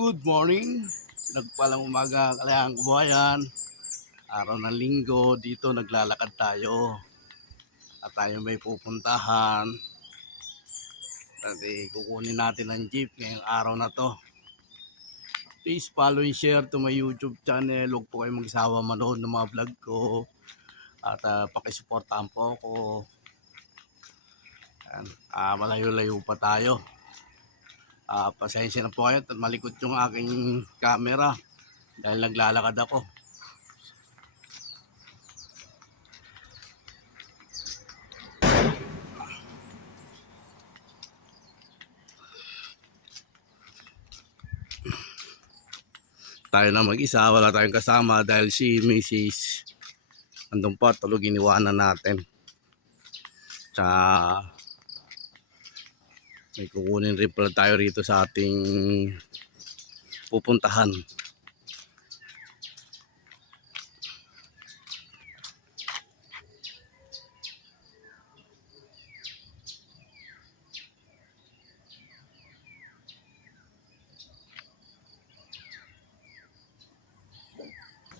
Good morning. Nagpalang umaga kalayang kabayan. Araw ng linggo, dito naglalakad tayo. At tayo may pupuntahan. At kukunin natin ang jeep ngayong araw na to. Please follow and share to my YouTube channel. Huwag po kayo magsawa manood ng mga vlog ko. At pakisuportahan po ako. Malayo-layo pa tayo. Pasensya na po kayo at malikot yung aking camera dahil naglalakad ako. Tayo na mag-isa, wala tayong kasama dahil si Mrs. andun pa, tulog, iniwanan natin. Tsaka may kukunin rin pala tayo rito sa ating pupuntahan.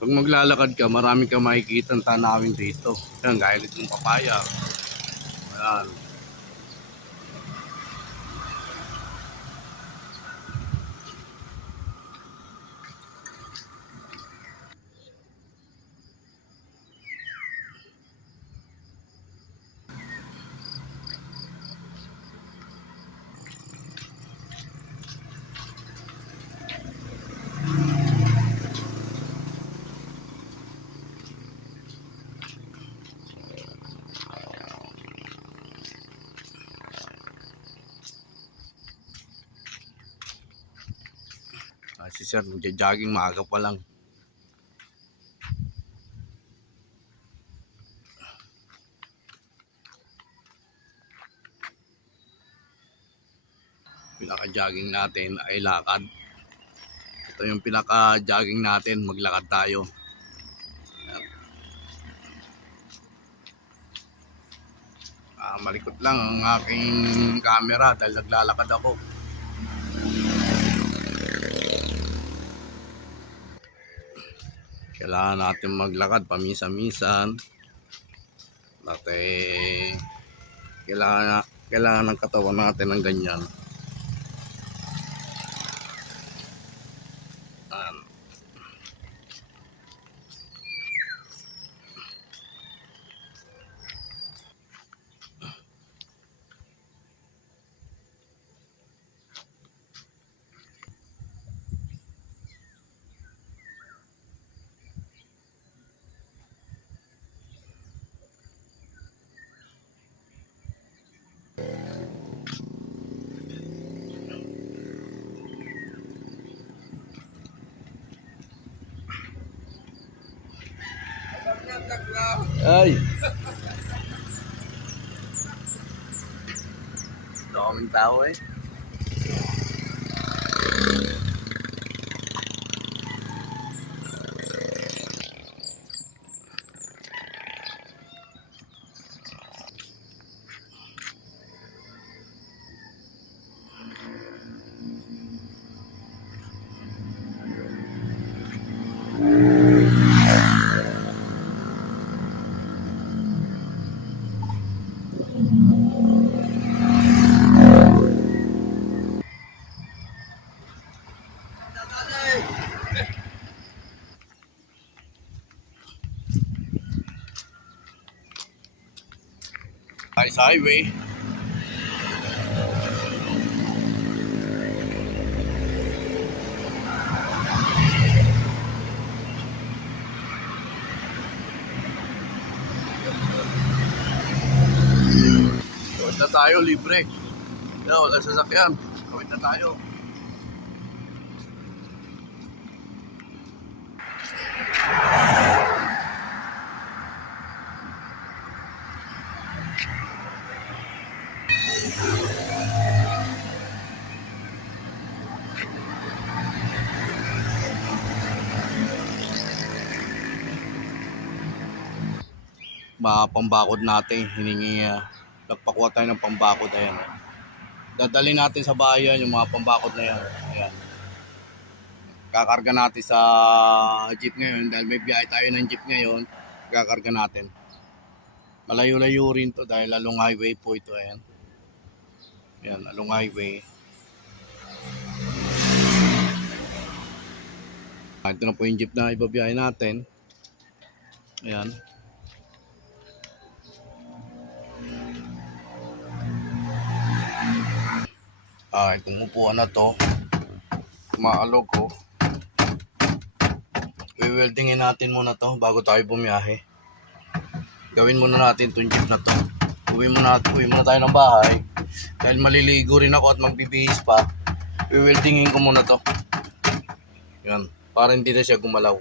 Pag maglalakad ka, marami kang makikita ang tanawin dito. Yan, gaya nitong papaya. Ayan. Si sir, magja-jogging maaga pa lang. Pinaka-jogging natin ay lakad. Ito yung pinaka-jogging natin, maglakad tayo. Malikot lang ang aking camera dahil naglalakad ako. Kailangan natin maglakad paminsan-minsan. Dati kailangan ng katawan natin ng ganyan. Ay. Daming tao eh. Ay, sa highway. Tawid na tayo, libre. Wala sasakyan. Tawid na tayo. Mga pambakod natin, hiningi, nagpakuha tayo ng pambakod. Ayan. Dadalhin natin sa bayan yung mga pambakod na yan. Ayan. Kakarga natin sa jeep ngayon dahil may biyahe tayo ng jeep ngayon. Kakarga natin. Malayo-layo rin to dahil along highway po ito. Ayan. Ayan, along highway. Ito na po yung jeep na ibabiyahe natin. Ayan. Itong upuan na to. Maalog ko. I-weldingin natin muna to bago tayo bumiyahe. Gawin muna natin itong jeep na to. Uwi muna tayo ng bahay. Dahil maliligo rin ako at magbibihis pa. I-weldingin ko muna to. Yan. Para hindi na siya gumalaw.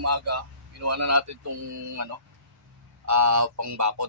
Umaga, ginawa na natin itong pangbakod.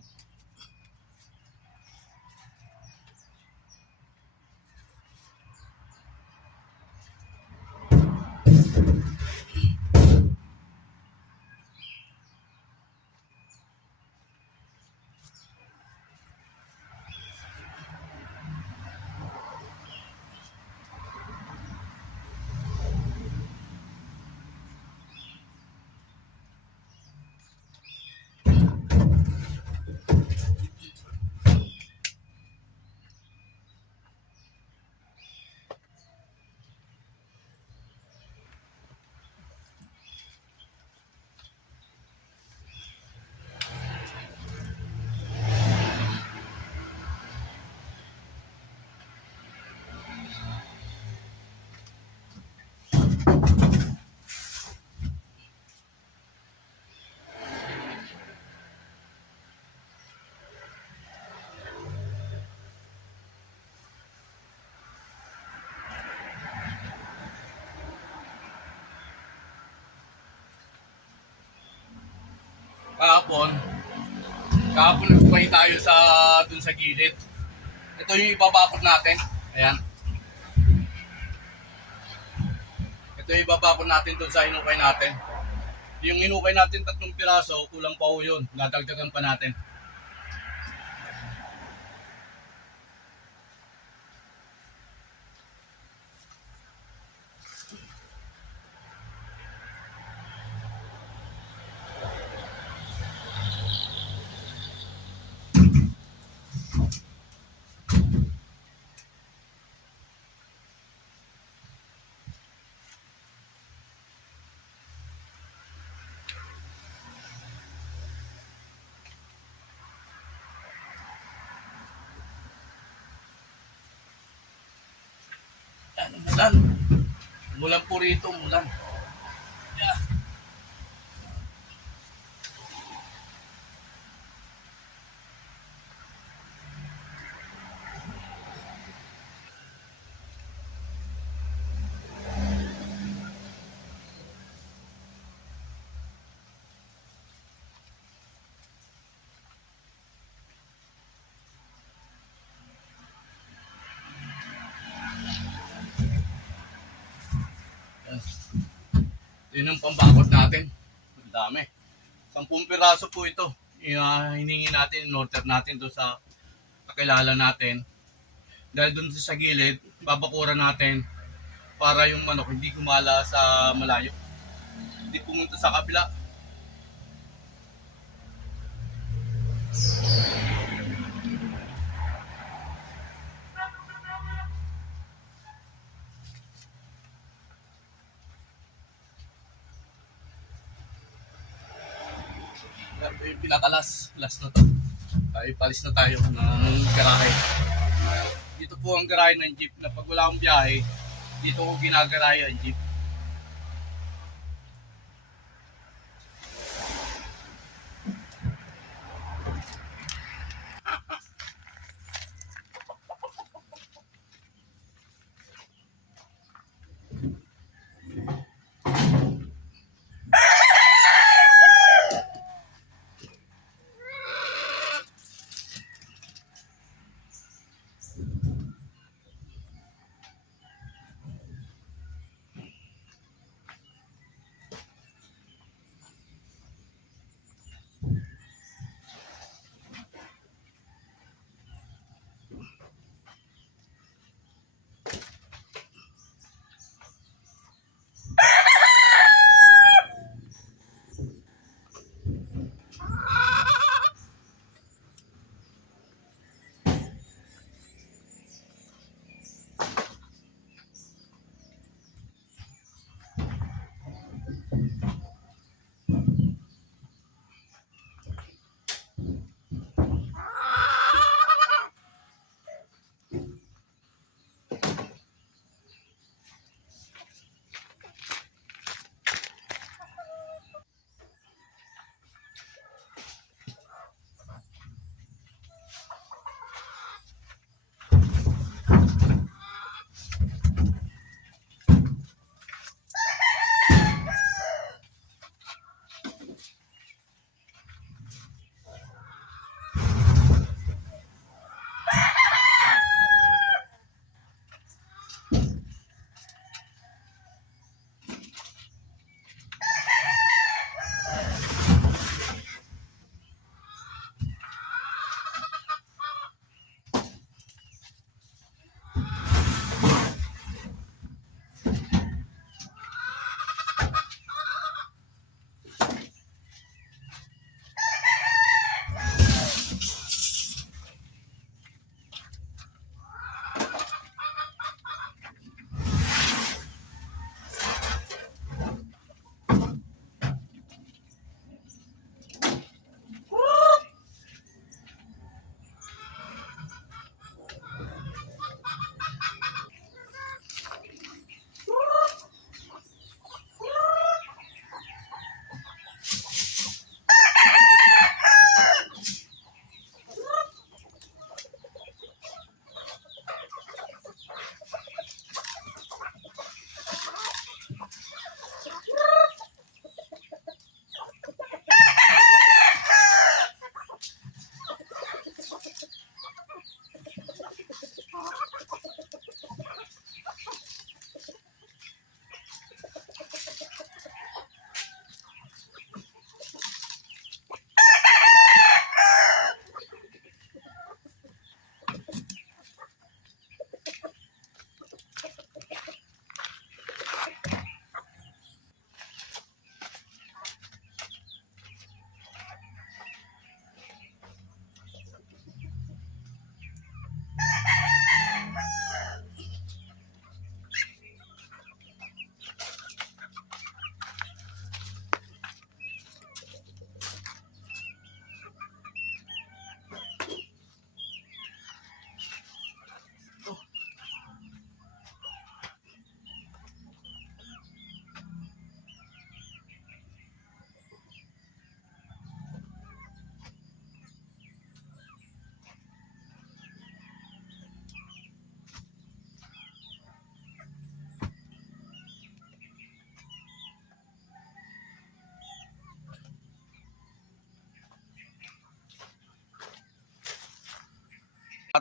Kahapon nagbay tayo dun sa gilid. Ito yung ibabakod natin. Ayan. Ito yung ibabakod natin dun sa hinukay natin. Yung hinukay natin 3 piraso, kulang pa ho yun. Dadagdagan pa natin. Umulan. Umulan po rito, umulan. Yeah. Yun ang pambakod natin. Ang dami. 10 piraso po ito. Hiningi natin, in-order natin doon sa kakilala natin. Dahil doon sa gilid, babakuran natin para yung manok hindi gumala sa malayo. Hindi pumunta sa kabila. Ito yung pinakalas. Last na to. Ipalis na tayo ng garahe. Dito po ang garahe ng jeep na pag wala akong biyahe, dito ko ginagarahe ang jeep.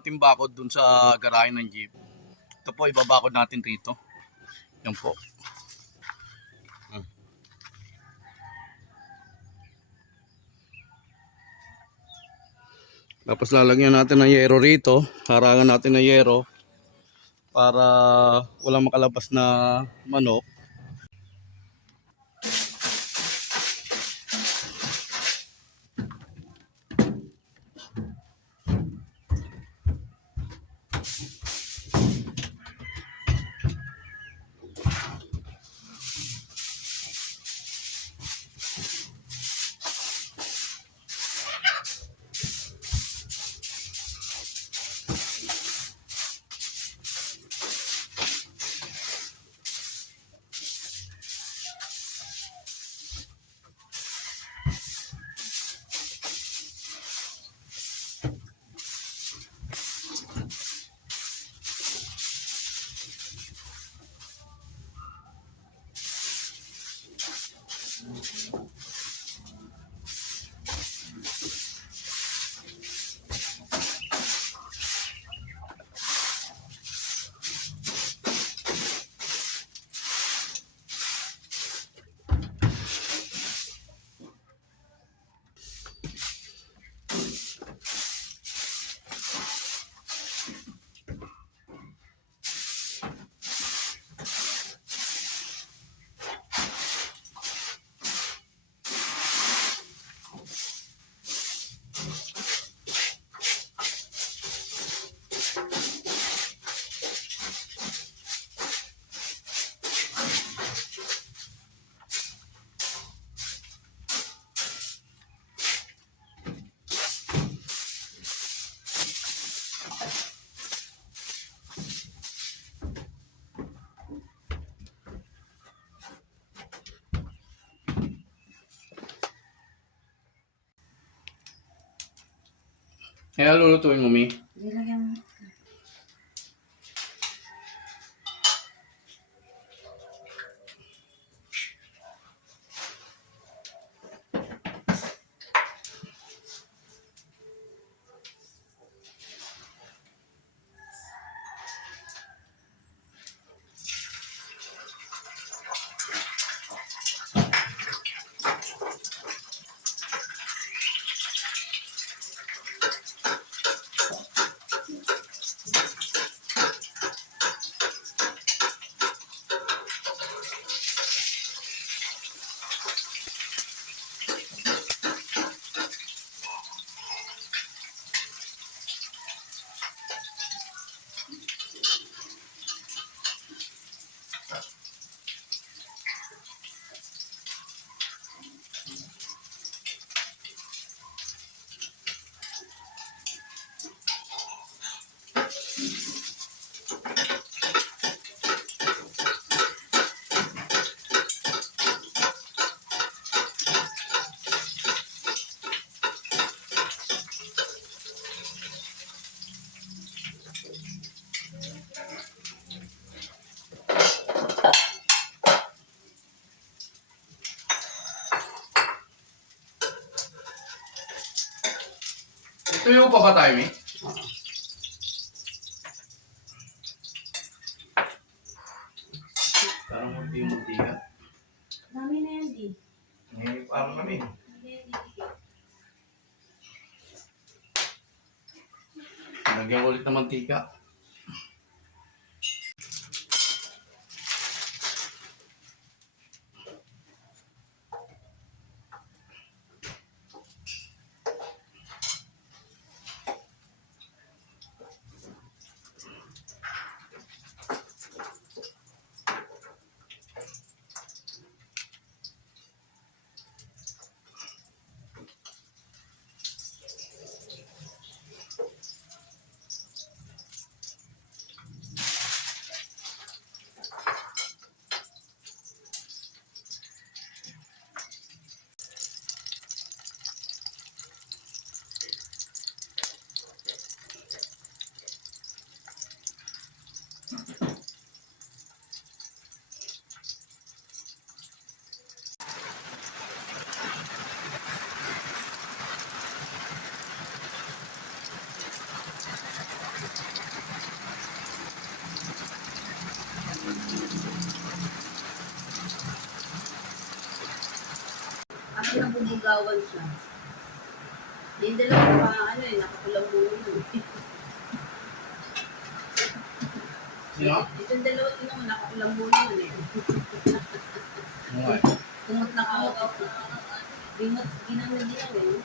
ating bakod dun sa garahe ng jeep. Ito po, ibabakod natin rito. Yan po. Tapos lalagyan natin ng yero rito. Harangan natin ng yero para walang makalabas na manok. Kaya lulutuin mo, Mi? Nilagyan mo. Tuyo pa ba tayo, Mi? Parang munti-munti ka. Dami na yan, di. Ngayon parang kami. Lagyan ko ulit ng mantika. nabubugawan siya. Yung dalawa pa, nakakulang muna nun. Sino? Itong dalawa ito naman, nakakulang muna nun eh. Okay. Kumot na kumot. Ginamit eh.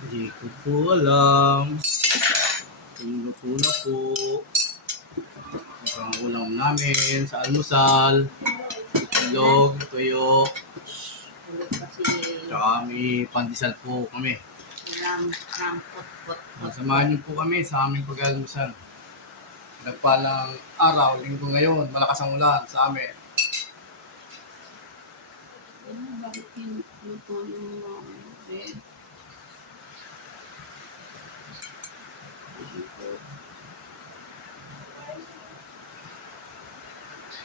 Hindi ko po alam. Kung luto na po. Ito ang ulam namin sa almusal. Itlog, tuyo. Tulog kasi Tsaka may pandesal po kami. pot. Samahan niyo po kami sa aming pag-almusal. Nagpalang araw, linggo ngayon, malakas ang ulan sa amin. Bakit yung luto ng mga bread?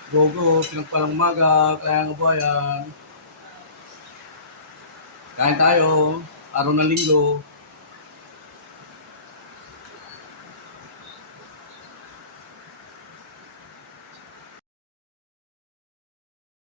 Go, pinagpalang umaga, kaya nga bayan. Kain tayo, araw ng linggo.